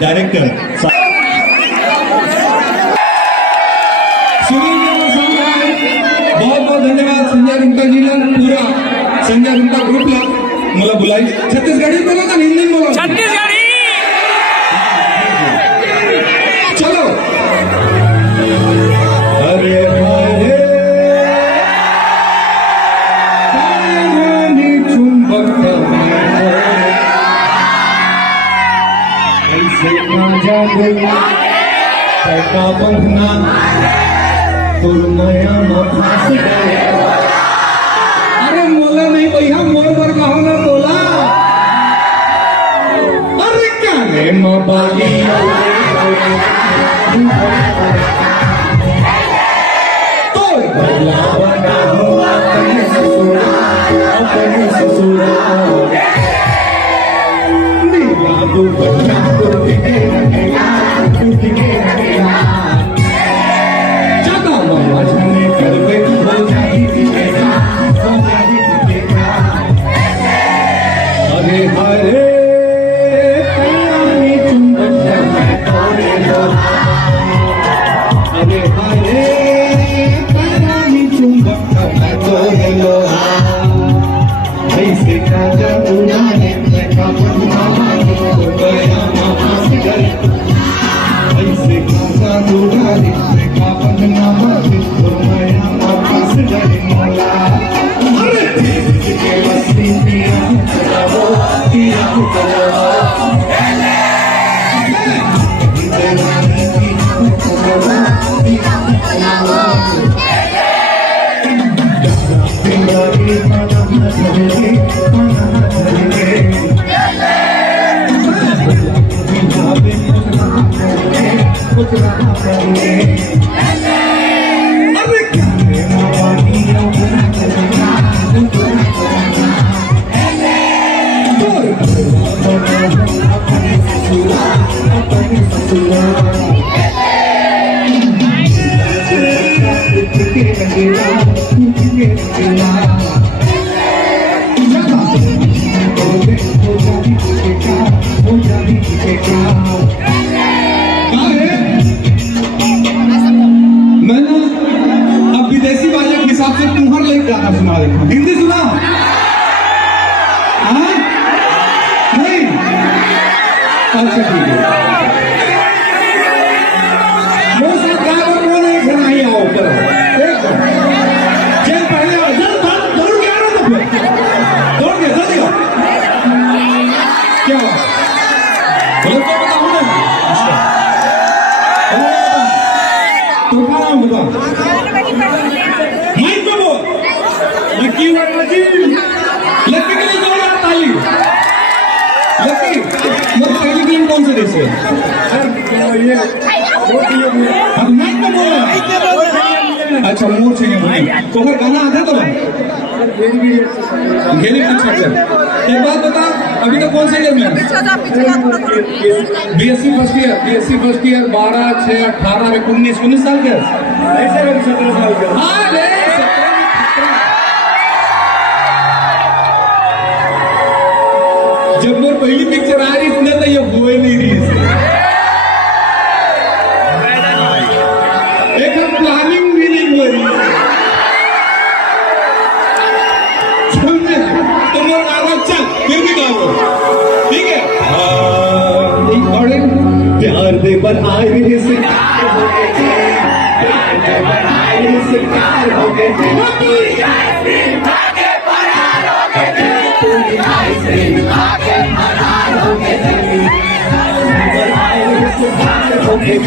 डायरेक्टर बहुत बहुत धन्यवाद संजय रुंगटा जी ने पूरा संजय रुंगटा ग्रुप ला मला बुलाई छत्तीसगढ़ी बोलो का हिंदी बोलो छत्तीसगढ़ी चलो अरे हरे पानी चुंबक ऐसे ना जादू का बंधना नया फंस गए अरे मोला नहीं भैया मोर पर कहो ना बोला अरे क्या रे मोबाली तो बदला बना हुआ अपने ससुरा नीला दो बच्चा हिंदी सुना नहीं अच्छा ठीक है वो सब ड्राइवर को नहीं सुनाई आओ ऊपर चल पहले आओ दौड़ के आ रहा तो दौड़ के जल्दी आओ क्या बोलो तो बताओ ना तो कहाँ बता माइक पे बोल लकी लकी के लिए जोरदार ताली लकी वो पहली फिल्म कौन से देश है अब माइक में बोल रहा अच्छा मोर चाहिए तो फिर गाना आता है तो घेरी अच्छा एक बात बता अभी तो कौन से ईयर में बीएससी फर्स्ट ईयर 12 6 18 19 साल के 17 साल के हाँ रे जब मोर पहली पिक्चर आ रही थी तो ये हुए नहीं रही एक हम प्लानिंग भी नहीं हुई तो मोर गाना चल फिर भी गाओ ठीक है प्यार दे पर आए रहे से प्यार हो गए Okay.